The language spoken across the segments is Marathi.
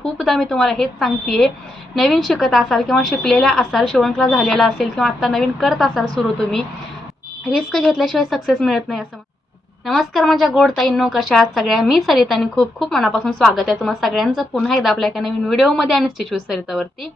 खूपदा मी तुम्हाला हेच सांगते नवीन शिकत असाल किंवा शिकलेल्या असाल शिवणकला झालेला असेल किंवा आत्ता नवीन करत असाल सुरू तुम्ही रिस्क घेतल्याशिवाय सक्सेस मिळत नाही असं नमस्कार माझ्या गोड ताईंनो कशा आहात सगळ्या? मी सरिता आणि खूप खूप मनापासून स्वागत आहे तुम्हाला सगळ्यांचं पुन्हा एकदा आपल्या एका नवीन व्हिडिओमध्ये आणि स्टिच्यू सरितावरती.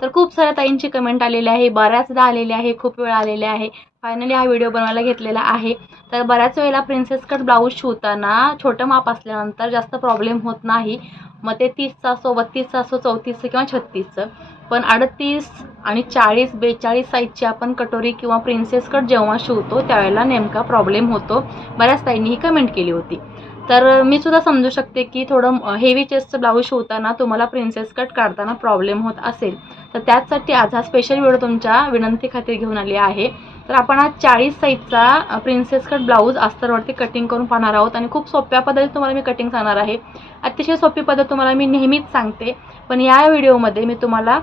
तर खूप साऱ्या ताईंची कमेंट आलेली आहे बऱ्याचदा आलेली आहे खूप वेळा आलेले आहे. फायनली हा व्हिडिओ बनवायला घेतलेला आहे. तर बऱ्याच वेळेला प्रिन्सेस कट ब्लाऊज शिवताना छोटं माप असल्यानंतर जास्त प्रॉब्लेम होत नाही. मग ते तीसचा असो बत्तीसचा असो चौतीसचं किंवा छत्तीसचं. पण अडतीस आणि चाळीस बेचाळीस साईजची आपण कटोरी किंवा प्रिन्सेस कट जेव्हा शिवतो त्यावेळेला नेमका प्रॉब्लेम होतो. बऱ्याच ताईंनी ही कमेंट केली होती. तर मी सुद्धा समजू शकते की थोडं हेवी चेस्टचं ब्लाऊज शिवताना तुम्हाला प्रिन्सेस कट काढताना प्रॉब्लेम होत असेल. तर त्याचसाठी आज हा स्पेशल व्हिडिओ तुमच्या विनंती खातीर घेऊन आली आहे. तर आपण आज चाळीस साईजचा प्रिन्सेस कट ब्लाऊज अस्तरवरती कटिंग करून पाहणार आहोत आणि खूप सोप्या पद्धतीत तुम्हाला मी कटिंग सांगणार आहे. अतिशय सोपी पद्धत तुम्हाला मी नेहमीच सांगते पण या व्हिडिओमध्ये मी तुम्हाला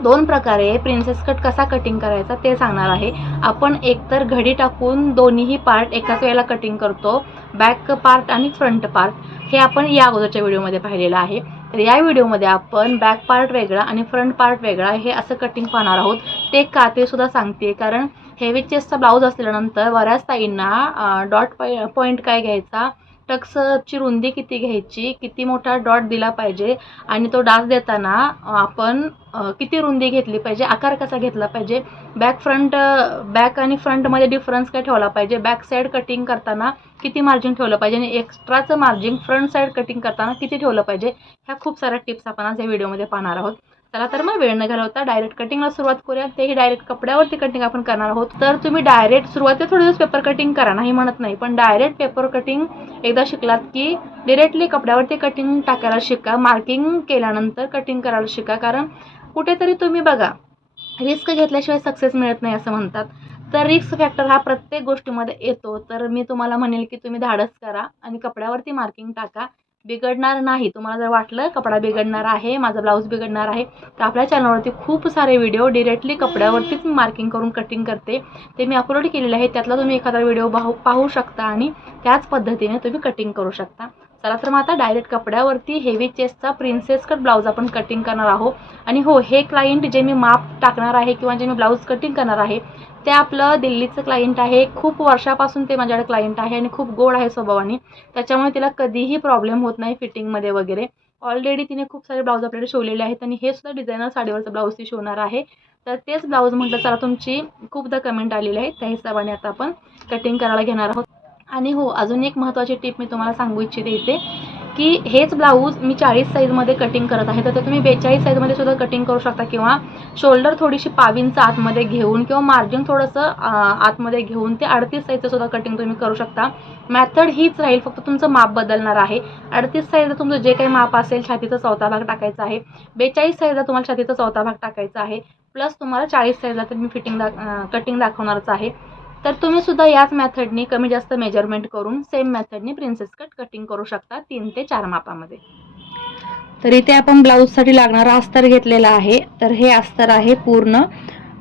दोन प्रकारे प्रिन्सेस कट कसा कटिंग करायचा ते सांगणार आहे. आपण एकतर घडी टाकून दोन्हीही पार्ट एकाच वेळेला कटिंग करतो बॅक पार्ट आणि फ्रंट पार्ट हे आपण या अगोदरच्या व्हिडिओमध्ये पाहिलेलं आहे. तर या व्हिडिओमध्ये आपण बॅक पार्ट वेगळा आणि फ्रंट पार्ट वेगळा हे असं कटिंग पाहणार आहोत. ते का ते सुद्धा सांगते कारण हेवी चेस्टचा ब्लाऊज असल्यानंतर बऱ्याच ताईंना डॉट पॉईंट काय घ्यायचा टक्सची रुंदी किती घ्यायची किती मोठा डॉट दिला पाहिजे आणि तो डास देताना आपण किती रुंदी घेतली पाहिजे आकार कसा घेतला पाहिजे बॅक फ्रंट बॅक आणि फ्रंटमध्ये डिफरन्स काय ठेवला पाहिजे बॅक साईड कटिंग करताना किती मार्जिन ठेवलं पाहिजे आणि एक्स्ट्राचं मार्जिन फ्रंट साईड कटिंग करताना किती ठेवलं पाहिजे ह्या खूप साऱ्या टिप्स आपण आज या व्हिडिओमध्ये पाहणार आहोत. चला तर मग वेळ न घालवता डायरेक्ट कटिंगला सुरुवात करूया. तेही डायरेक्ट कपड्यावरती कटिंग आपण करणार आहोत. तर तुम्ही डायरेक्ट सुरुवातीला थोडे दिवस पेपर कटिंग करा. नाही म्हणत नाही पण डायरेक्ट पेपर कटिंग एकदा शिकलात की डिरेक्टली कपड्यावरती कटिंग टाकायला शिका. मार्किंग केल्यानंतर कटिंग करायला शिका. कारण कुठेतरी तुम्ही बघा रिस्क घेतल्याशिवाय सक्सेस मिळत नाही असं म्हणतात. तर रिस्क फॅक्टर हा प्रत्येक गोष्टीमध्ये येतो. तर मी तुम्हाला म्हणेल की तुम्ही धाडस करा आणि कपड्यावरती मार्किंग टाका. बिघडणार नाही. तुम्हाला जर वाटलं कपडा बिघडणार आहे माझा ब्लाऊज बिघडणार आहे तर आपल्या चॅनलवरती खूप सारे व्हिडिओ डिरेक्टली कपड्यावरतीच मी मार्किंग करून कटिंग करते. ते मी अपलोड केलेले आहे त्यातला तुम्ही एखादा व्हिडिओ पाहू पाहू शकता आणि त्याच पद्धतीने तुम्ही कटिंग करू शकता. चला तर मग आता डायरेक्ट कपड्यावरती हेवी चेस्टचा प्रिन्सेस कट ब्लाऊज आपण कटिंग करणार आहोत. आणि हो हे क्लायंट जे मी माप टाकणार आहे किंवा जे मी ब्लाऊज कटिंग करणार आहे ते आपलं दिल्लीचं क्लायंट आहे. खूप वर्षापासून ते माझ्याकडे क्लायंट आहे आणि खूप गोड आहे स्वभावाने. त्याच्यामुळे तिला कधीही प्रॉब्लेम होत नाही फिटिंगमध्ये वगैरे. ऑलरेडी तिने खूप सारे ब्लाऊज आपल्याकडे शिवलेले आहेत आणि हे सुद्धा डिझायनर साडीवरचं ब्लाऊज ती शिवणार आहे. तर तेच ब्लाऊज म्हटलं चला तुमची खूपदा कमेंट आलेली आहे. त्या हिशोबाने आता आपण कटिंग करायला घेणार आहोत. आणि हो अजून एक महत्त्वाची टिप मी तुम्हाला सांगू इच्छिते इथे. की हेच ब्लाऊज मी चाळीस साईजमध्ये कटिंग करत आहे. तर ते तुम्ही बेचाळीस साईजमध्ये सुद्धा कटिंग करू शकता किंवा शोल्डर थोडीशी पावींचं आतमध्ये घेऊन किंवा मार्जिन थोडंसं आतमध्ये घेऊन ते अडतीस साईजचं सुद्धा कटिंग तुम्ही करू शकता. मॅथड हीच राहील फक्त तुमचं माप बदलणार आहे. अडतीस साईजचं तुमचं जे काही माप असेल छातीचा चौथा भाग टाकायचा आहे. बेचाळीस साईजला तुम्हाला छातीचा चौथा भाग टाकायचा आहे. प्लस तुम्हाला चाळीस साईजला तर मी फिटिंग दाख कटिंग दाखवणारच आहे. तर तुम्ही सुद्धा याच मेथडनी कमी जास्त मेजरमेंट करून सेम मेथडनी प्रिन्सेस कट कटिंग करू शकता तीन ते चार मापामध्ये. तर इथे आपण ब्लाऊजसाठी लागणारा अस्तर घेतलेला आहे. तर हे अस्तर आहे पूर्ण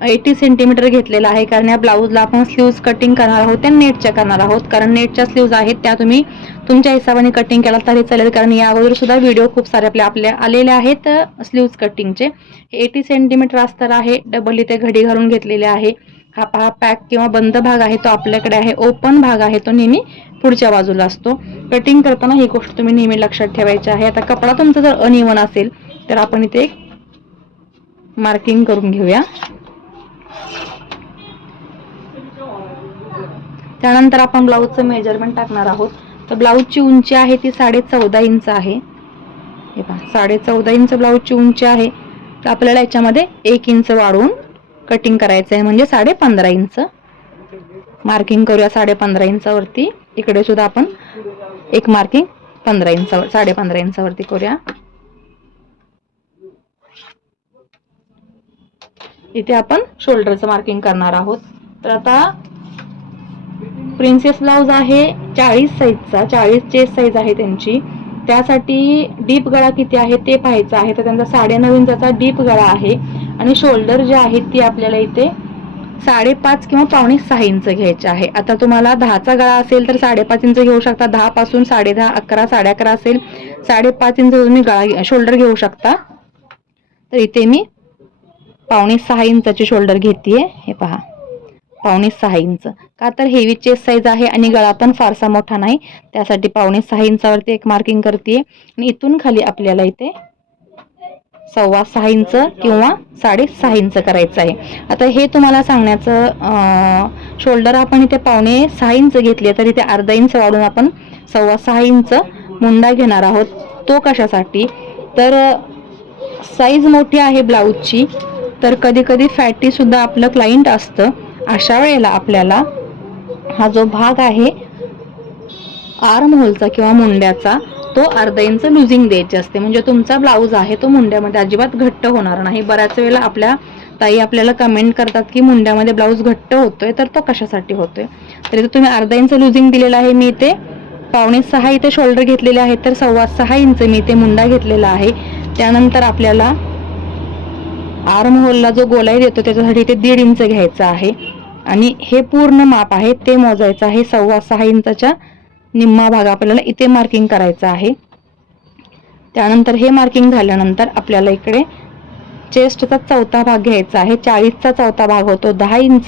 एटी सेंटीमीटर घेतलेलं आहे. कारण या ब्लाऊजला आपण स्लीव्ज कटिंग करणार आहोत त्या नेटच्या करणार आहोत. कारण नेटच्या स्लीव्ज आहेत त्या तुम्ही तुमच्या हिशोबाने कटिंग केला तरी चालेल. कारण या अगोदर सुद्धा व्हिडिओ खूप सारे आपल्या आपल्या आलेले आहेत स्लीव्ज कटिंगचे एटी सेंटीमीटर अस्तर आहे. डबल इथे घडी घालून घेतलेले आहे. हा पहा पॅक किंवा बंद भाग आहे तो आपल्याकडे आहे. ओपन भाग आहे तो नेहमी पुढच्या बाजूला असतो. कटिंग करताना ही गोष्ट तुम्ही नेहमी लक्षात ठेवायची आहे. आता कपडा तुमचा जर अनिवन असेल तर आपण इथे मार्किंग करून घेऊया. त्यानंतर आपण ब्लाऊजचं मेजरमेंट टाकणार आहोत. तर ब्लाऊजची उंची आहे ती साडे चौदा इंच आहे. हे पहा साडे चौदा इंच ब्लाऊजची उंची आहे. तर आपल्याला याच्यामध्ये एक इंच वाढवून कटिंग करायचं आहे म्हणजे साडे पंधरा इंच. मार्किंग करूया साडे पंधरा इंचावरती. इकडे सुद्धा आपण एक मार्किंग पंधरा इंचावर साडे पंधरा इंचावरती करूया. इथे आपण शोल्डरचं मार्किंग करणार आहोत. तर आता प्रिन्सेस ब्लाऊज आहे चाळीस साईजचा चाळीस चेस्ट साईज आहे त्यांची. त्यासाठी डीप गळा किती आहे ते पाहायचं आहे. तर त्यांचा साडे नऊ इंचाचा डीप गळा आहे. आणि शोल्डर जे आहेत ती आपल्याला इथे साडेपाच किंवा पावणे सहा इंच घ्यायचे आहे. आता तुम्हाला दहाचा गळा असेल तर साडेपाच इंच घेऊ शकता. दहा पासून साडे दहा अकरा साडे अकरा असेल साडेपाच इंच तुम्ही गळा शोल्डर घेऊ शकता. तर इथे मी पावणे सहा इंचाची शोल्डर घेते हे पहा. पावणे सहा इंच. का तर हेवी चेस्ट साईज आहे आणि गळा पण फारसा मोठा नाही. त्यासाठी पावणे सहा इंचावरती एक मार्किंग करते आणि इथून खाली आपल्याला इथे सव्वा सहा इंच किंवा साडेसहा इंच करायचं आहे. आता हे तुम्हाला सांगण्याचं शोल्डर आपण इथे पावणे सहा इंच घेतले तर इथे अर्धा इंच वाढून आपण सव्वा सहा इंच मुंडा घेणार आहोत. तो कशासाठी? तर साईज मोठी आहे ब्लाऊजची तर कधी कधी फॅटीसुद्धा आपलं क्लायंट असतं. अशा वेळेला आपल्याला हा जो भाग आहे आर्म होलचा किंवा मुंड्याचा तो अर्धा इंच लुझिंग द्यायची असते. म्हणजे तुमचा ब्लाऊज आहे तो मुंड्यामध्ये अजिबात घट्ट होणार नाही. बऱ्याच वेळेला आपल्या ताई आपल्याला कमेंट करतात की मुंड्यामध्ये ब्लाऊज घट्ट होतोय तर तो कशासाठी होतोय? तर इथे तुम्ही अर्धा इंच लुझिंग दिलेला आहे मी इथे पावणे सहा इथे शोल्डर घेतलेले आहे तर सव्वा सहा इंच मी इथे मुंडा घेतलेला आहे. त्यानंतर आपल्याला आर्म होलला जो गोलाई देतो त्याच्यासाठी इथे दीड इंच घ्यायचा आहे. आणि हे पूर्ण माप आहे ते मोजायचं आहे सव्वा सहा इंचाच्या निम्मा भाग आपल्याला इथे मार्किंग करायचं आहे. त्यानंतर हे मार्किंग झाल्यानंतर आपल्याला इकडे चेस्टचा चौथा भाग घ्यायचा आहे. चाळीसचा चौथा भाग होतो. दहा इंच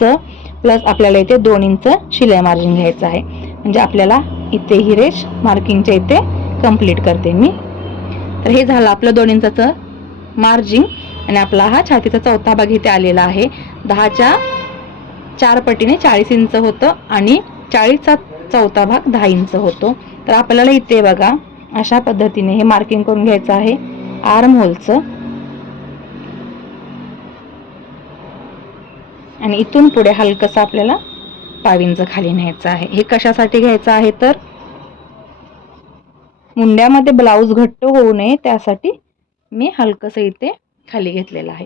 प्लस आपल्याला इथे दोन इंच शिलाई मार्जिन घ्यायचं आहे. म्हणजे आपल्याला इथे ही रेश मार्किंगच्या इथे कंप्लीट करते मी. तर हे झालं आपलं दोन इंचाचं मार्जिंग आणि आपला हा छातीचा चौथा भाग इथे आलेला आहे. दहाच्या चार पटीने चाळीस इंच होतं आणि चाळीसचा चौथा भाग दहा इंच होतो. तर आपल्याला इथे बघा अशा पद्धतीने हे मार्किंग करून घ्यायचं आहे. आर्म होलचं आणि इथून पुढे हलकंसं आपल्याला पाविंच खाली न्यायचं आहे. हे कशासाठी घ्यायचं आहे तर? मुंड्यामध्ये ब्लाऊज घट्ट होऊ नये त्यासाठी मी हलकंसं इथे खाली घेतलेलं आहे.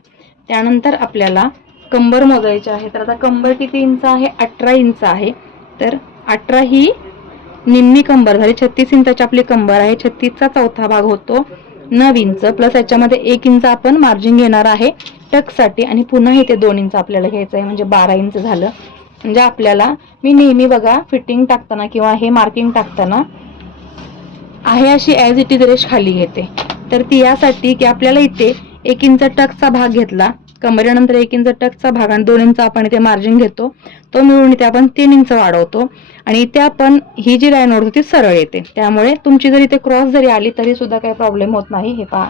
त्यानंतर आपल्याला कंबर मोजायची आहे. तर आता कंबर किती इंच आहे? अठरा इंच आहे. तर अठरा ही निम्मी कंबर झाली. छत्तीस इंचाची आपली कंबर आहे. छत्तीसचा चौथा भाग होतो नऊ इंच. प्लस याच्यामध्ये एक इंच आपण मार्जिन घेणार आहे. टकसाठी आणि पुन्हा इथे दोन इंच आपल्याला घ्यायचं आहे. म्हणजे बारा इंच झालं. म्हणजे आपल्याला मी नेहमी बघा फिटिंग टाकताना किंवा हे मार्किंग टाकताना आहे अशी ॲज इट इज रेश खाली घेते. तर ती यासाठी की आपल्याला इथे एक इंच टकचा भाग घेतला. कमरेनंतर एक इंच टकचा भाग आणि दोन इंच आपण इथे मार्जिन घेतो. तो मिळून इथे आपण तीन इंच वाढवतो. आणि इथे आपण ही जी लाईन ओढतो ती सरळ येते. त्यामुळे तुमची जर इथे क्रॉस जरी आली तरी सुद्धा काही प्रॉब्लेम होत नाही. हे पहा.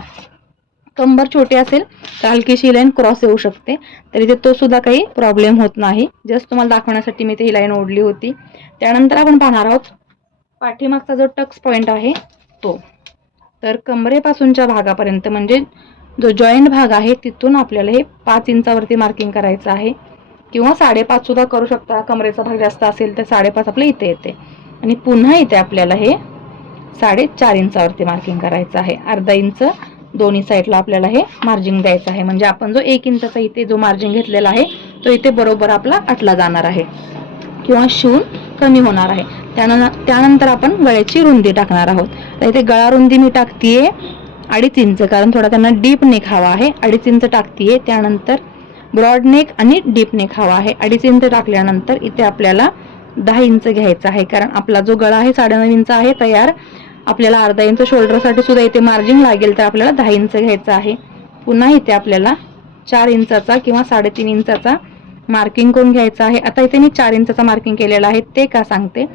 कंबर छोटी असेल तर हलकीशी लाईन क्रॉस येऊ शकते. तर इथे तो सुद्धा काही प्रॉब्लेम होत नाही. जस्ट तुम्हाला दाखवण्यासाठी मी ते ही लाईन ओढली होती. त्यानंतर आपण पाहणार आहोत पाठीमागचा जो टक्स पॉईंट आहे तो. तर कमरेपासूनच्या भागापर्यंत म्हणजे जो जॉईंट भाग आहे तिथून आपल्याला हे पाच इंचावरती मार्किंग करायचं आहे. किंवा साडेपाच सुद्धा करू शकता. कमरेचा भाग जास्त असेल तर साडेपाच आपल्या इथे येते. आणि पुन्हा इथे आपल्याला हे साडेचार इंचावरती मार्किंग करायचं आहे. अर्धा इंच दोन्ही साईडला आपल्याला हे मार्जिंग द्यायचं आहे. म्हणजे आपण जो एक इंचाचा इथे जो मार्जिंग घेतलेला आहे तो इथे बरोबर आपला अटला जाणार आहे. किंवा शिवून कमी होणार आहे. त्यानंतर त्यानंतर आपण गळ्याची रुंदी टाकणार आहोत. तर इथे गळा रुंदी मी टाकतीये. अडीच इंच कारण थोडा त्यांना डीप नेक हवा आहे. अडीच इंच टाकतीये त्यानंतर ब्रॉड नेक आणि डीप नेक हवा आहे. अडीच इंच टाकल्यानंतर इथे आपल्याला दहा इंच घ्यायचा आहे कारण आपला जो गळा आहे साडेनऊ इंच आहे तयार. आपल्याला अर्धा इंच शोल्डरसाठी सुद्धा इथे मार्जिन लागेल तर आपल्याला दहा इंच घ्यायचं आहे. पुन्हा इथे आपल्याला चार इंचाचा किंवा साडेतीन इंचाचा मार्किंग करून घ्यायचा आहे. आता इथे मी चार इंचाचा मार्किंग केलेला आहे ते का सांगते?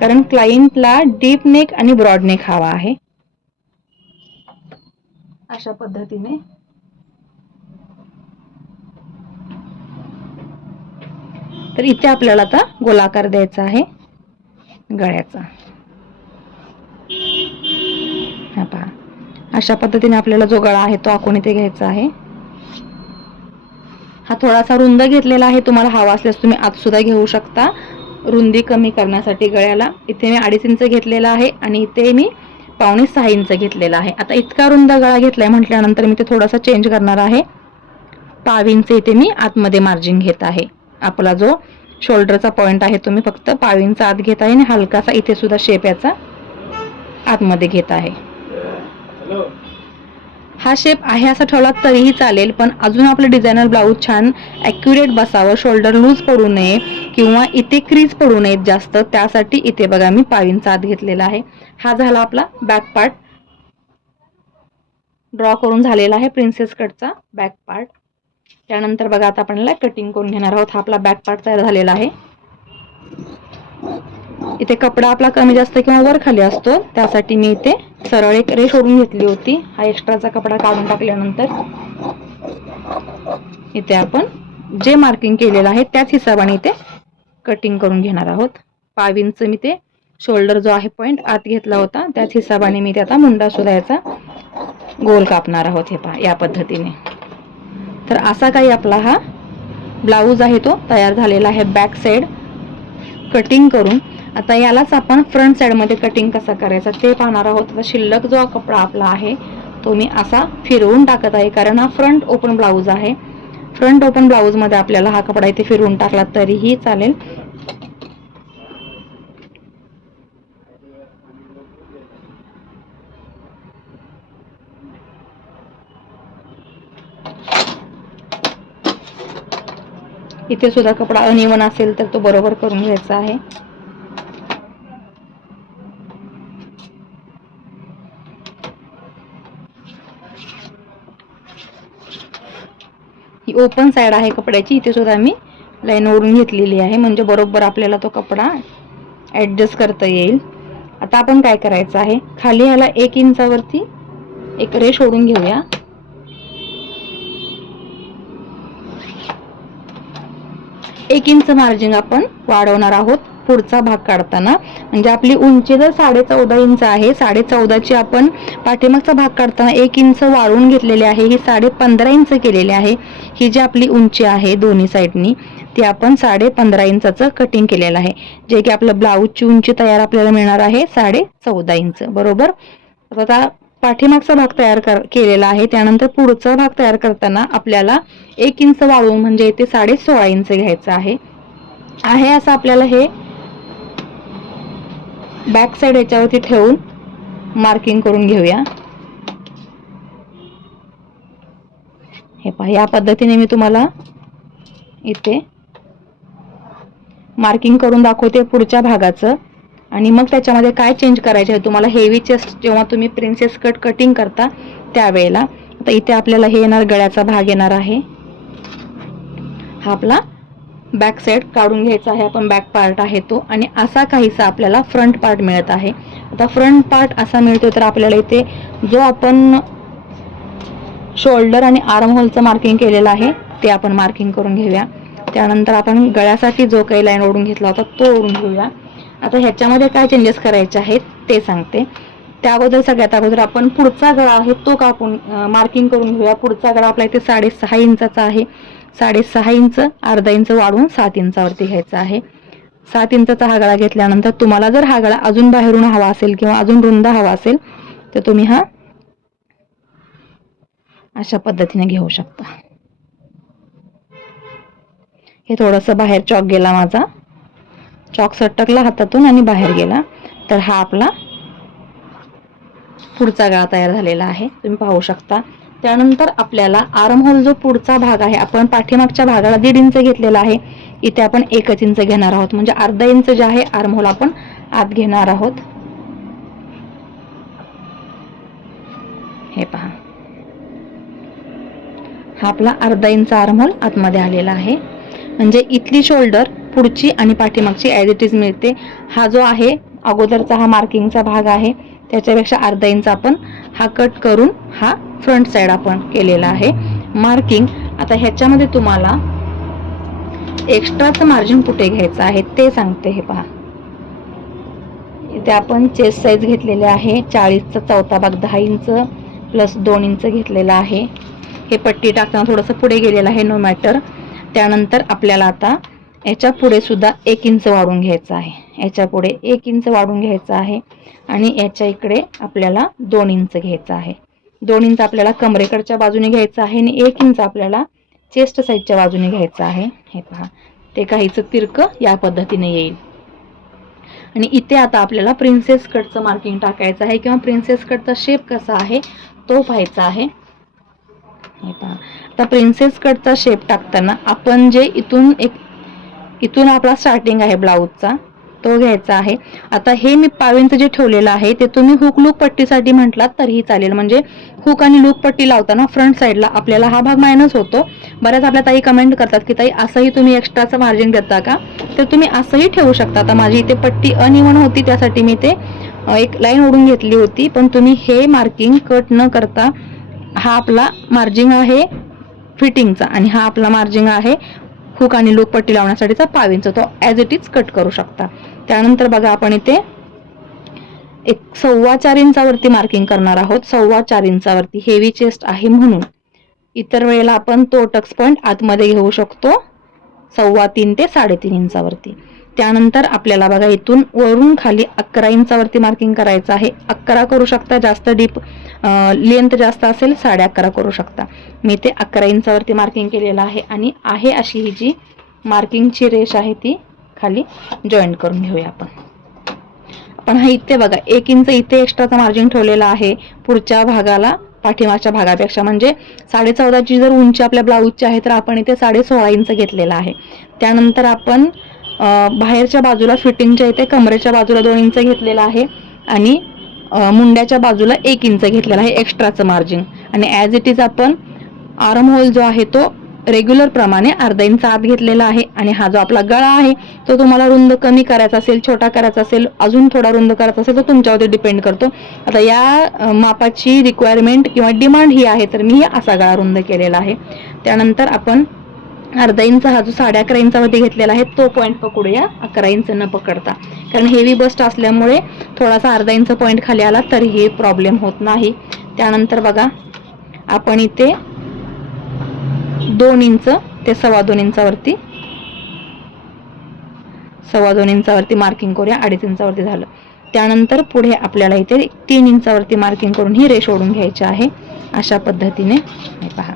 कारण क्लाइंटला डीप नेक आणि ब्रॉड नेक हवा आहे. अशा पद्धतीने. तर इथे आपल्याला आता गोलाकार द्यायचा आहे. गळ्याचा. हा पहा. अशा पद्धतीने आपल्याला जो गळा आहे तो आखून इथे घ्यायचा आहे. हा थोडासा रुंद घेतलेला आहे. तुम्हाला हवा असल्यास तुम्ही आत सुद्धा घेऊ शकता. रुंदी कमी करण्यासाठी गळ्याला. इथे मी अडीच इंच घेतलेला आहे आणि इथे मी पावणे सहा इंच घेतलेला आहे. आता इतका रुंद गळा घेतलाय म्हटल्यानंतर मी ते थोडासा चेंज करणार आहे. पाव इंच इथे मी आतमध्ये मार्जिन घेत आहे. आपला जो शोल्डरचा पॉइंट आहे तो मी फक्त पाव इंच आत घेत आहे आणि हलकासा इथे सुद्धा शेप याचा आतमध्ये घेत आहे. हा शेप आहे असा ठेवला तरीही चालेल पण अजून आपलं डिझायनर ब्लाऊज छान ॲक्युरेट बसावं शोल्डर लूज पडू नये किंवा इथे क्रीज पडू नयेत जास्त त्यासाठी इथे बघा मी पावींचा आत घेतलेला आहे. हा झाला आपला बॅक पार्ट ड्रॉ करून झालेला आहे प्रिन्सेस कटचा बॅक पार्ट त्यानंतर बघा आता आपल्याला कटिंग करून घेणार आहोत. हा आपला बॅक पार्ट तयार झालेला आहे. इथे कपडा आपला कमी जास्त किंवा वर खाली असतो त्यासाठी मी इथे सरळ एक रेष ओढून घेतली होती. हा एक्स्ट्राचा कपडा काढून टाकल्यानंतर इथे आपण जे मार्किंग केलेलं आहे त्याच हिशोबाने इथे कटिंग करून घेणार आहोत. पाव इंच मी ते शोल्डर जो आहे पॉईंट आत घेतला होता त्याच हिशोबाने मी ते आता मुंडा शोधायचा गोल कापणार आहोत हे पहा या पद्धतीने. तर असा काही आपला हा ब्लाऊज आहे तो तयार झालेला आहे. बॅक साईड कटिंग करून आता यालाच आपण फ्रंट साईडमध्ये कटिंग कसा करायचा ते पाहणार आहोत. आता शिल्लक जो कपडा आपला आहे तो मी असा फिरवून टाकत आहे कारण हा फ्रंट ओपन ब्लाऊज आहे. फ्रंट ओपन ब्लाऊजमध्ये आपल्याला हा कपडा इथे फिरवून टाकला तरीही चालेल. इथे सुद्धा कपडा अनिवन असेल तर तो बरोबर करून घ्यायचा आहे. ओपन साईड आहे कपड्याची इथे सुद्धा मी लाईन ओढून घेतलेली आहे. म्हणजे बरोबर आपल्याला तो कपडा ॲडजस्ट करता येईल. आता आपण काय करायचं आहे? खाली ह्याला एक इंचावरती एक रेष ओढून घेऊया. एक इंच मार्जिन आपण वाढवणार आहोत पुढचा भाग काढताना. म्हणजे आपली उंची जर साडे चौदा इंच आहे साडे चौदाची आपण पाठीमागचा भाग काढताना एक इंच वाढवून घेतलेली आहे ही साडे पंधरा इंच केलेली आहे. ही जी आपली उंची आहे दोन्ही साईडनी ती आपण साडे पंधरा इंचाचं कटिंग केलेलं आहे. जे की आपलं ब्लाऊजची उंची तयार आपल्याला मिळणार आहे साडे चौदा इंच. बरोबर? आता पाठीमागचा भाग तयार कर केलेला आहे. त्यानंतर पुढचा भाग तयार करताना आपल्याला एक इंच वाढवून म्हणजे इथे साडे सोळा इंच घ्यायचं आहे. आहे असं आपल्याला हे बॅक साईड याच्यावरती ठेवून मार्किंग करून घेऊया. हे पहा या पद्धतीने मी तुम्हाला इथे मार्किंग करून दाखवते पुढच्या भागाचं. आणि मग त्याच्यामध्ये काय चेंज करायचे आहे तुम्हाला हेवी चेस्ट जेव्हा तुम्ही प्रिन्सेस कट कटिंग करता त्यावेळेला आता इथे आपल्याला हे येणार गळ्याचा भाग येणार आहे. हा आपला बॅक साईड काढून घ्यायचा आहे आपण बॅक पार्ट आहे तो. आणि असा काहीसा आपल्याला फ्रंट पार्ट मिळत आहे. आता फ्रंट पार्ट असा मिळतो तर आपल्याला इथे जो आपण शोल्डर आणि आर्म होलचं मार्किंग केलेलं आहे ते आपण मार्किंग करून घेऊया. त्यानंतर आपण गळ्यासाठी जो काही लाईन ओढून घेतला होता तो ओढून घेऊया. आता ह्याच्यामध्ये काय चेंजेस करायचे आहेत ते सांगते. त्या अगोदर सगळ्यात अगोदर आपण पुढचा गळा आहे तो कापून मार्किंग करून घेऊया. पुढचा गळा आपला इथे साडेसहा इंचाचा आहे. साडेसहा इंच अर्धा इंच वाढवून सात इंचावरती घ्यायचा आहे. सात इंचाचा हा गळा घेतल्यानंतर तुम्हाला जर हा गळा अजून बाहेरून हवा असेल किंवा अजून रुंद हवा असेल तर तुम्ही हा अशा पद्धतीने घेऊ शकता. हे थोडंसं बाहेर चॉक गेला माझा. चॉक सटकला हातातून आणि बाहेर गेला. तर हा आपला पुढचा गळा तयार झालेला आहे. तुम्ही पाहू शकता. त्यानंतर आपल्याला आर्महोल जो पुढचा भाग आहे आपण पाठीमागच्या भागाला दीड इंच घेतलेला आहे. इथे आपण एकच इंच घेणार आहोत. म्हणजे अर्धा इंच जे आहे आर्महोल आपण आत घेणार आहोत. हे पहा. हा आपला अर्धा इंच आर्महोल आतमध्ये आलेला आहे. म्हणजे इथली शोल्डर पुढची आणि पाठीमागची ॲज इट इज मिळते. हा जो आहे अगोदरचा हा मार्किंगचा भाग आहे त्याच्यापेक्षा अर्धा इंच आपण हा कट करून हा फ्रंट साईड आपण केलेला आहे. मार्किंग आता ह्याच्यामध्ये तुम्हाला एक्स्ट्राचं मार्जिन कुठे घ्यायचं आहे ते सांगते हे पहा. इथे आपण चेस्ट साईज घेतलेले आहे चाळीसचा चौथा भाग दहा इंच प्लस दोन इंच घेतलेला आहे. हे पट्टी टाकताना थोडंसं पुढे गेलेलं आहे नो मॅटर त्यानंतर आपल्याला आता याच्यापुढे सुद्धा एक इंच वाढून घ्यायचं आहे. याच्यापुढे एक इंच वाढून घ्यायचं आहे आणि याच्या इकडे आपल्याला दोन इंच घ्यायचं आहे. दोन इंच आपल्याला कमरेकडच्या बाजूने घ्यायचं आहे आणि एक इंच आपल्याला चेस्ट साईडच्या बाजूने घ्यायचं आहे. हे पहा. ते काहीचं तिरक या पद्धतीने येईल. आणि इथे आता आपल्याला प्रिन्सेस कटचं मार्किंग टाकायचं आहे किंवा प्रिन्सेस कटचा शेप कसा आहे तो पाहायचा आहे. हे पहा. आता प्रिन्सेस कटचा शेप टाकताना आपण जे इथून एक इथून आपला स्टार्टिंग आहे ब्लाऊजचा तो घ्यायचा आहे. आता हे मी पावींचं जे ठेवलेलं आहे ते तुम्ही हुक लूक पट्टीसाठी म्हटलात तरीही चालेल. म्हणजे हुक आणि लूक पट्टी लावताना फ्रंट साईडला आपल्याला हा भाग मायनस होतो. बऱ्याच आपल्या ताई कमेंट करतात की ताई असंही तुम्ही एक्स्ट्राचं मार्जिन देता का? तर तुम्ही असंही ठेवू शकता. आता माझी इथे पट्टी अनिवन होती त्यासाठी मी ते एक लाईन ओढून घेतली होती. पण तुम्ही हे मार्किंग कट न करता हा आपला मार्जिंग आहे फिटिंगचा आणि हा आपला मार्जिंग आहे हुक आणि लूक पट्टी लावण्यासाठीचा पावींचा तो ॲज इट इज कट करू शकता. त्यानंतर बघा आपण इथे एक सव्वा चार इंचावरती मार्किंग करणार आहोत. सव्वा चार इंचावरती हेवी चेस्ट आहे म्हणून. इतर वेळेला आपण तो टक्स पॉईंट आतमध्ये घेऊ शकतो. सव्वा तीन ते साडेतीन इंचावरती. त्यानंतर आपल्याला बघा इथून वरून खाली अकरा इंचावरती मार्किंग करायचं आहे. अकरा करू शकता जास्त डीप लेंथ जास्त असेल साडे अकरा करू शकता. मी ते अकरा इंचावरती मार्किंग केलेलं आहे आणि आहे अशी ही जी मार्किंगची रेष आहे ती खाली जॉईंट करून घेऊया आपण. पण हा इथे बघा एक इंच इथे एक्स्ट्राचा मार्जिन ठेवलेला आहे. पुढच्या भागाला पाठीमागच्या भागापेक्षा. म्हणजे साडे चौदाची जर उंची आपल्या ब्लाऊजची आहे तर आपण इथे साडे सोळा इंच घेतलेला आहे. त्यानंतर आपण बाहेरच्या बाजूला फिटिंगच्या इथे कमरेच्या बाजूला दोन इंच घेतलेला आहे आणि मुंड्याच्या बाजूला एक इंच घेतलेला आहे एक्स्ट्राचं मार्जिन. आणि ॲज इट इज आपण आर्म होल जो आहे तो रेग्युलर प्रमाणे अर्धा इंच आत घेतलेला आहे आणि हा जो आपला गळा आहे तो तुम्हाला रुंद कमी करायचा असेल छोटा करायचा असेल अजून थोडा रुंद करायचा असेल तो तुमच्यावरती डिपेंड करतो. आता या मापाची रिक्वायरमेंट किंवा डिमांड ही आहे तर मी असा गळा रुंद केलेला आहे. त्यानंतर आपण अर्धा इंच हा जो साडे अकरा इंचावरती घेतलेला आहे तो पॉईंट पकडूया. अकरा इंच न पकडता. कारण हेवी बस्ट असल्यामुळे थोडासा अर्धा इंच पॉईंट खाली आला तरीही प्रॉब्लेम होत नाही. त्यानंतर बघा आपण इथे दोन इंच ते सव्वा दोन इंचावरती सव्वा दोन इंचावरती मार्किंग करूया अडीच इंचावरती झालं. त्यानंतर पुढे आपल्याला इथे तीन इंचावरती मार्किंग करून ही रेष ओढून घ्यायची आहे. अशा पद्धतीने पहा.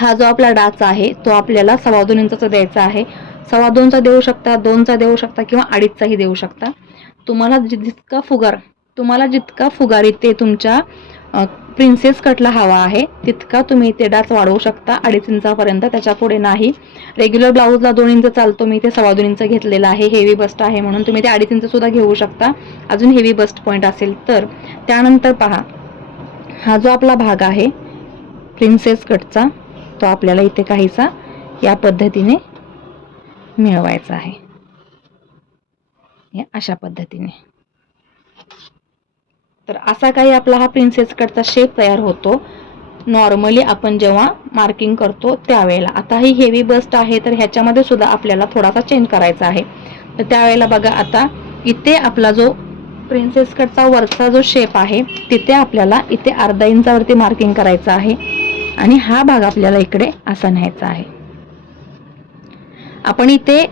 हा जो आपला डाचा आहे तो आपल्याला सव्वा दोन इंचाचा द्यायचा आहे. सव्वा दोनचा देऊ शकता दोनचा देऊ शकता किंवा अडीचचाही देऊ शकता. तुम्हाला जितका फुगार तुम्हाला जितका फुगार इथे तुमच्या प्रिन्सेस कटला हवा आहे तितका तुम्ही इथे डाच वाढवू शकता. अडीच इंचापर्यंत त्याच्या पुढे नाही. रेग्युलर ब्लाऊजला दोन इंच चालतो मी इथे सव्वा दोन इंच घेतलेला आहे. हेवी बस्ट आहे म्हणून तुम्ही ते अडीच इंच सुद्धा घेऊ शकता. अजून हेवी बस्ट पॉईंट असेल तर. त्यानंतर पहा हा जो आपला भाग आहे प्रिन्सेस कटचा तो आपल्याला इथे काहीसा या पद्धतीने मिळवायचा आहे. अशा पद्धतीने. तर असा काही आपला हा प्रिन्सेस कटचा शेप तयार होतो. नॉर्मली आपण जेव्हा मार्किंग करतो त्यावेळेला. आता ही हेवी बस्ट आहे तर ह्याच्यामध्ये सुद्धा आपल्याला थोडासा चेंज करायचा आहे. तर त्यावेळेला बघा आता इथे आपला जो प्रिन्सेस कटचा वरचा जो शेप आहे तिथे आपल्याला इथे अर्धा इंचावरती मार्किंग करायचं आहे. आणि हा भाग आपल्याला इकडे असा न्यायचा आहे. आपण इथे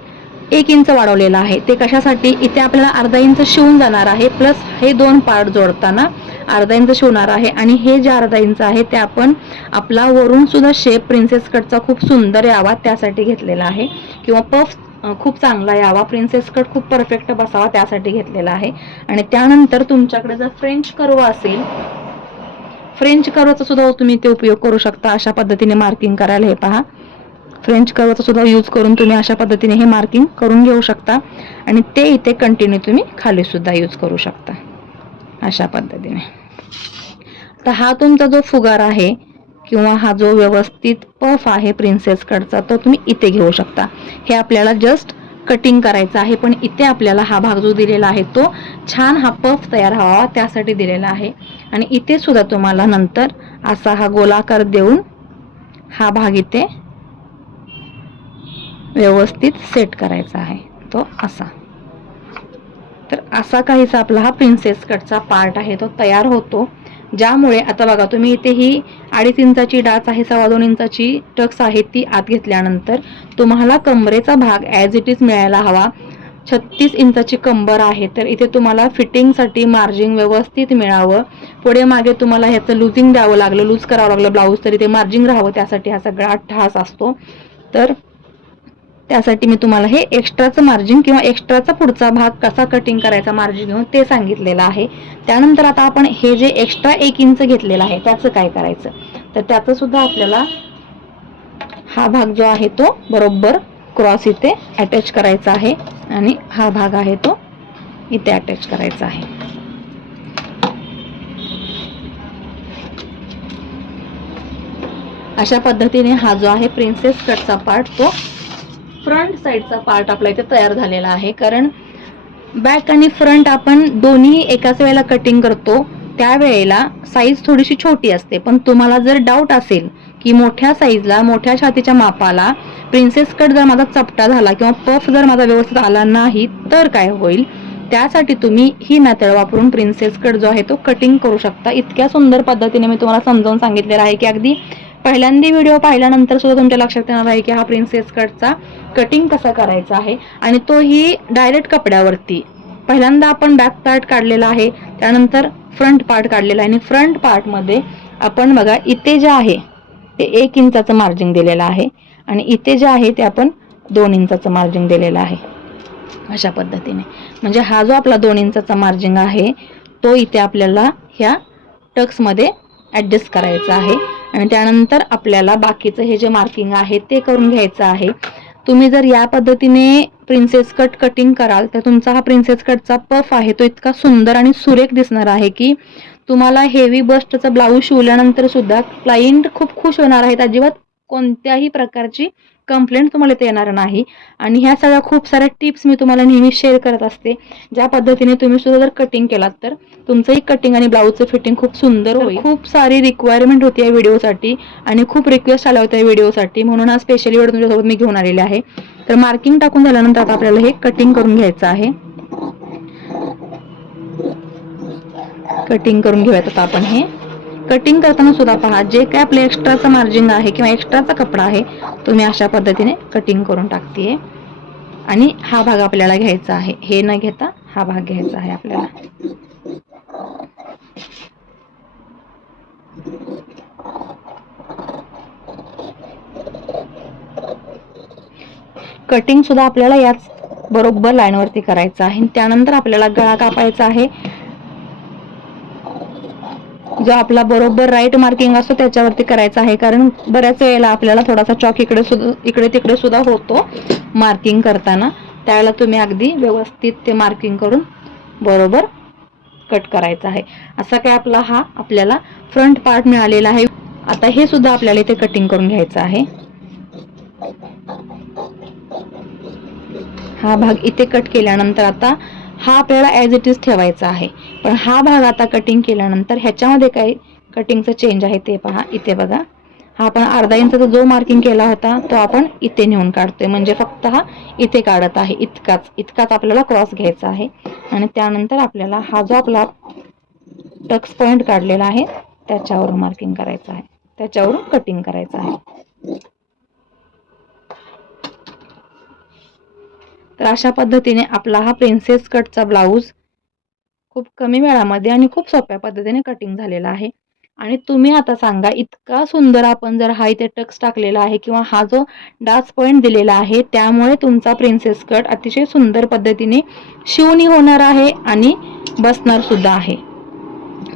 एक इंच वाढवलेला आहे. ते कशासाठी? इथे आपल्याला अर्धा इंच शिवून जाणार आहे प्लस हे दोन पार्ट जोडताना अर्धा इंच शिवणार आहे. आणि हे जे अर्धा इंच आहे ते आपण आपला वरून सुद्धा शेप प्रिन्सेस कटचा खूप सुंदर यावा त्यासाठी घेतलेला आहे. किंवा पफ खूप चांगला यावा. प्रिन्सेस कट खूप परफेक्ट बसावा त्यासाठी घेतलेला आहे. आणि त्यानंतर तुमच्याकडे जर फ्रेंच कर्व असेल फ्रेंच कर्वचा सुद्धा तुम्ही ते उपयोग करू शकता. अशा पद्धतीने मार्किंग करायला हे पहा. फ्रेंच कर्वचा सुद्धा यूज करून तुम्ही अशा पद्धतीने हे मार्किंग करून घेऊ शकता. आणि ते इथे कंटिन्यू तुम्ही खाली सुद्धा यूज करू शकता. अशा पद्धतीने. तर हा तुमचा जो फुगार आहे किंवा हा जो व्यवस्थित पफ आहे प्रिन्सेस कडचा तो तुम्ही इथे घेऊ शकता. हे आपल्याला जस्ट कटिंग करायचं आहे पण इथे आपल्याला हा भाग जो दिलेला आहे तो छान हा पफ तयार व्हावा त्यासाठी दिलेला आहे. आणि इथे सुद्धा तुम्हाला नंतर असा हा गोलाकार देऊन हा भाग इथे व्यवस्थित सेट करायचा आहे तो असा. तर असा काहीसा आपला हा प्रिन्सेस कटचा पार्ट आहे तो तयार होतो. ज्यामुळे आता बघा तुम्ही इथे ही अडीच इंचाची डाच आहे सव्वा दोन इंचाची टक्स आहे ती आत घेतल्यानंतर तुम्हाला कमरेचा भाग ॲज इट इज मिळायला हवा. छत्तीस इंचाची कंबर आहे तर इथे तुम्हाला फिटिंगसाठी मार्जिंग व्यवस्थित मिळावं. पुढे मागे तुम्हाला ह्याचं लुजिंग द्यावं लागलं लूज करावं लागलं ब्लाऊज तरी ते मार्जिंग राहावं त्यासाठी हा सगळा अठ्ठास असतो. तर त्यासाठी मी तुम्हाला हे एक्स्ट्राचं मार्जिन किंवा एक्स्ट्राचा पुढचा भाग कसा कटिंग करायचा मार्जिन घेऊन ते सांगितलेलं आहे. त्यानंतर आता आपण हे जे एक्स्ट्रा एक इंच घेतलेलं आहे त्याचं काय करायचं? तर त्याचं सुद्धा आपल्याला हा भाग जो आहे तो बरोबर क्रॉस इथे अटॅच करायचा आहे आणि हा भाग आहे तो इथे अटॅच करायचा आहे. अशा पद्धतीने हा जो आहे प्रिन्सेस कटचा पार्ट तो फ्रंट साईडचा पार्ट आपला इथे तयार झालेला आहे. कारण बॅक आणि फ्रंट आपण दोन्ही एकाच वेळेला कटिंग करतो त्यावेळेला साईज थोडीशी छोटी असते. पण तुम्हाला जर डाऊट असेल की मोठ्या साईजला मोठ्या छातीच्या मापाला प्रिन्सेस कट जर माझा चपटा झाला किंवा पफ जर माझा व्यवस्थित आला नाही तर काय होईल? त्यासाठी तुम्ही ही मेथड वापरून प्रिन्सेस कट जो आहे तो कटिंग करू शकता. इतक्या सुंदर पद्धतीने मी तुम्हाला समजावून सांगितलेलं आहे की अगदी पहिल्यांदा व्हिडिओ पाहिल्यानंतर सुद्धा तुमच्या लक्षात येणार आहे की हा प्रिन्सेस कटचा कटिंग कसा करायचा आहे आणि तोही डायरेक्ट कपड्यावरती. पहिल्यांदा आपण बॅक पार्ट काढलेला आहे त्यानंतर फ्रंट पार्ट काढलेला आहे आणि फ्रंट पार्टमध्ये आपण बघा इथे जे आहे ते एक इंचाचं मार्जिन दिलेलं आहे आणि इथे जे आहे ते आपण दोन इंचाचं मार्जिन दिलेलं आहे. अशा पद्धतीने. म्हणजे हा जो आपला दोन इंचाचा मार्जिन आहे तो इथे आपल्याला ह्या टक्समध्ये ॲडजस्ट करायचा आहे. आणि त्यानंतर आपल्याला बाकीचं हे जे मार्किंग आहे ते करून घ्यायचं आहे. तुम्ही जर या पद्धतीने प्रिन्सेस कट कटिंग कराल तर तुमचा हा प्रिन्सेस कटचा पफ आहे तो इतका सुंदर आणि सुरेख दिसणार आहे की तुम्हाला हेवी बस्टचा ब्लाऊज शिवल्यानंतर सुद्धा क्लायंट खूप खुश होणार आहेत. अजिबात कोणत्याही प्रकारची कंप्लेंट तुम्हाला इथे येणार नाही. आणि ह्या सगळ्या खूप साऱ्या टिप्स मी तुम्हाला नेहमी शेअर करत असते. ज्या पद्धतीने तुम्ही सुद्धा जर कटिंग केलात तर तुमचंही कटिंग आणि ब्लाऊजचं फिटिंग खूप सुंदर होईल. खूप सारी रिक्वायरमेंट होती या व्हिडिओसाठी आणि खूप रिक्वेस्ट आल्या होत्या या व्हिडिओसाठी म्हणून हा स्पेशली व्हिडिओ तुमच्यासोबत मी घेऊन आलेले आहे. तर मार्किंग टाकून झाल्यानंतर आता आपल्याला हे कटिंग करून घ्यायचं आहे. कटिंग करून घेऊयात आता आपण हे. कटिंग करताना सुद्धा पहा जे काय आपलं एक्स्ट्राचं मार्जिन आहे किंवा एक्स्ट्राचा कपडा आहे तो मी अशा पद्धतीने कटिंग करून टाकते आणि हा भाग आपल्याला घ्यायचा आहे. हे न घेता हा भाग घ्यायचा आहे आपल्याला. कटिंग सुद्धा आपल्याला याच बरोबर लाईनवरती करायचं आहे. त्यानंतर आपल्याला गळा कापायचा आहे. जो आपला बरोबर राईट मार्किंग असतो त्याच्यावरती करायचा आहे. कारण बऱ्याच वेळेला आपल्याला थोडासा चॉक इकडे सुद्धा इकडे तिकडे सुद्धा होतो मार्किंग करताना. त्यावेळेला तुम्ही अगदी व्यवस्थित ते मार्किंग करून बरोबर कट करायचा आहे. असा काय आपला हा आपल्याला फ्रंट पार्ट मिळालेला आहे. आता हे सुद्धा आपल्याला इथे कटिंग करून घ्यायचं आहे. हा भाग इथे कट केल्यानंतर आता हा आपल्याला ॲज इट इज ठेवायचा आहे. पण हा भाग आता कटिंग केल्यानंतर ह्याच्यामध्ये काही कटिंगचं चेंज आहे ते पहा. इथे बघा. हा आपण अर्धा इंचाचा जो मार्किंग केला होता तो आपण इथे नेऊन काढतोय. म्हणजे फक्त हा इथे काढत आहे. इतकाच. इतकाच आपल्याला क्रॉस घ्यायचा आहे. आणि त्यानंतर आपल्याला हा जो आपला टक्स पॉईंट काढलेला आहे त्याच्यावरून मार्किंग करायचं आहे. त्याच्यावरून कटिंग करायचं आहे. तर अशा पद्धतीने आपला हा प्रिन्सेस कटचा ब्लाऊज खूप कमी वेळामध्ये आणि खूप सोप्या पद्धतीने कटिंग झालेला आहे. आणि तुम्ही आता सांगा इतका सुंदर आपण जर हा इथे टक्स टाकलेला आहे किंवा हा जो डाच पॉईंट दिलेला आहे त्यामुळे तुमचा प्रिन्सेस कट अतिशय सुंदर पद्धतीने शिवणी होणार आहे आणि बसणार सुद्धा आहे.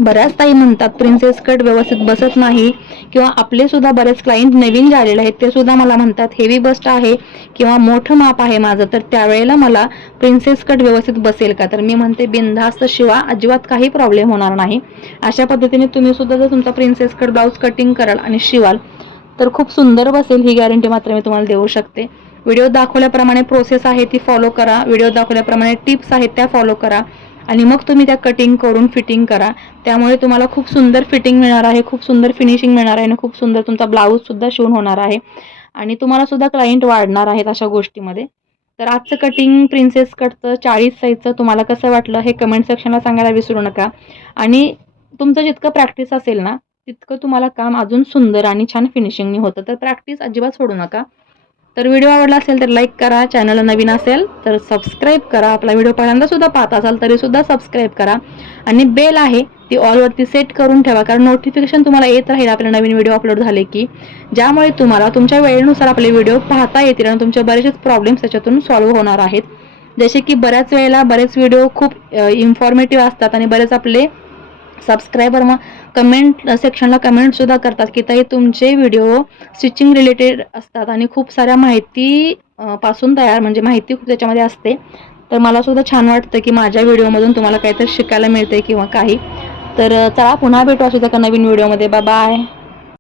बऱ्याच ताई म्हणतात प्रिन्सेस कट व्यवस्थित बसत नाही किंवा आपले सुद्धा बरेच क्लायंट नवीन झालेले आहेत ते सुद्धा मला म्हणतात हेवी बस्ट आहे किंवा मोठं माप आहे माझं तर त्यावेळेला मला प्रिन्सेस कट व्यवस्थित बसेल का? तर मी म्हणते बिनधास्त शिवा अजिबात काही प्रॉब्लेम होणार नाही. अशा पद्धतीने तुम्ही सुद्धा जर तुमचा प्रिन्सेस कट ब्लाऊज कटिंग कराल आणि शिवाल तर खूप सुंदर बसेल ही गॅरंटी मात्र मी तुम्हाला देऊ शकते. व्हिडिओ दाखवल्याप्रमाणे प्रोसेस आहे ती फॉलो करा. व्हिडिओ दाखवल्याप्रमाणे टिप्स आहेत त्या फॉलो करा. आणि मग तुम्ही त्या कटिंग करून फिटिंग करा. त्यामुळे तुम्हाला खूप सुंदर फिटिंग मिळणार आहे खूप सुंदर फिनिशिंग मिळणार आहे आणि खूप सुंदर तुमचा ब्लाऊजसुद्धा शिवून होणार आहे. आणि तुम्हाला सुद्धा क्लायंट वाढणार आहेत अशा गोष्टीमध्ये. तर आजचं कटिंग प्रिन्सेस कटचं चाळीस साईजचं तुम्हाला कसं वाटलं हे कमेंट सेक्शनला सांगायला विसरू नका. आणि तुमचं जितकं प्रॅक्टिस असेल ना तितकं तुम्हाला काम अजून सुंदर आणि छान फिनिशिंगनी होतं. तर प्रॅक्टिस अजिबात सोडू नका. तर व्हिडिओ आवडला असेल तर लाईक करा चॅनलला नवीन असेल तर सबस्क्राईब करा. आपला व्हिडिओ पहिल्यांदा सुद्धा पाहत असाल तरीसुद्धा सबस्क्राईब करा. आणि बेल आहे ती ऑलवरती सेट करून ठेवा कारण नोटिफिकेशन तुम्हाला येत राहील आपले नवीन व्हिडिओ अपलोड झाले की. ज्यामुळे तुम्हाला तुमच्या वेळेनुसार आपले व्हिडिओ पाहता येतील आणि तुमचे बरेचसे प्रॉब्लेम्स त्याच्यातून सॉल्व्ह होणार आहेत. जसे की बऱ्याच वेळेला बरेच व्हिडिओ खूप इन्फॉर्मेटिव्ह असतात आणि बरेच आपले सबस्क्रायबर मग कमेंट सेक्शनला कमेंटसुद्धा करतात की ताई तुमचे व्हिडिओ स्टिचिंग रिलेटेड असतात आणि खूप साऱ्या माहिती पासून तयार म्हणजे माहिती खूप त्याच्यामध्ये असते. तर मला सुद्धा छान वाटतं की माझ्या व्हिडिओमधून तुम्हाला काहीतरी शिकायला मिळते किंवा काही. तर चला पुन्हा भेटू असू एका नवीन व्हिडिओमध्ये बाय